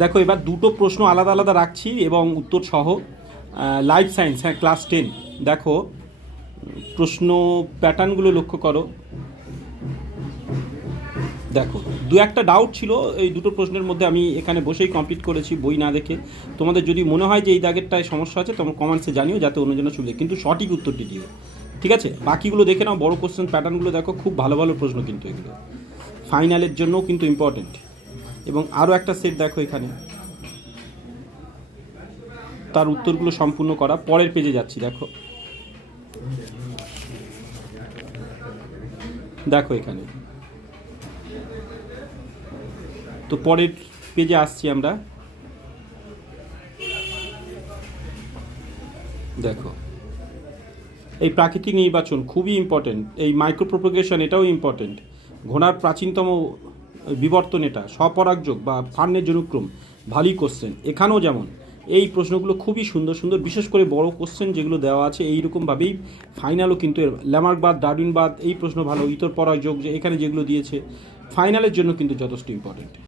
দেখো এবার দুটো প্রশ্ন আলাদা আলাদা রাখছি এবং উত্তর সহ। লাইফ সায়েন্স, হ্যাঁ ক্লাস 10। দেখো প্রশ্ন প্যাটার্নগুলো লক্ষ্য করো। দেখো দু একটা ডাউট ছিল, এই দুটো প্রশ্নের মধ্যে আমি এখানে বসেই কমপ্লিট করেছি বই না দেখে। তোমাদের যদি মনে হয় যে এই দাগেরটায় সমস্যা আছে তোমার কমেন্টসে জানিও, যাতে অন্যজন চলে, কিন্তু সঠিক উত্তরটি দিও। ঠিক আছে, বাকিগুলো দেখে নাও। বড় কোশ্চেন প্যাটার্নগুলো দেখো, খুব ভালো ভালো প্রশ্ন কিন্তু এগুলো ফাইনালের জন্যও কিন্তু ইম্পর্টেন্ট। এবং আরও একটা সেট দেখো এখানে, তার উত্তরগুলো সম্পূর্ণ করা। পরের পেজে যাচ্ছি, দেখো দেখো এখানে, তো পরের পেজে আসছি আমরা। দেখো এই প্রাকৃতিক নির্বাচন খুবই ইম্পর্টেন্ট, এই মাইক্রোপ্রোপোগেশন এটাও ইম্পর্টেন্ট, ঘোড়ার প্রাচীনতম বিবর্তন এটা, স্বপরাগযোগ বা ফার্নের জনুক্রম, ভালোই কোশ্চেন এখানেও। যেমন এই প্রশ্নগুলো খুবই সুন্দর সুন্দর, বিশেষ করে বড় কোশ্চেন যেগুলো দেওয়া আছে এইরকমভাবেই ফাইনালও কিন্তু ল্যামার্কবাদ, ডারউইনবাদ এই প্রশ্ন ভালো, ইতর পরাগযোগ যে এখানে যেগুলো দিয়েছে ফাইনালের জন্য কিন্তু যথেষ্ট ইম্পর্টেন্ট।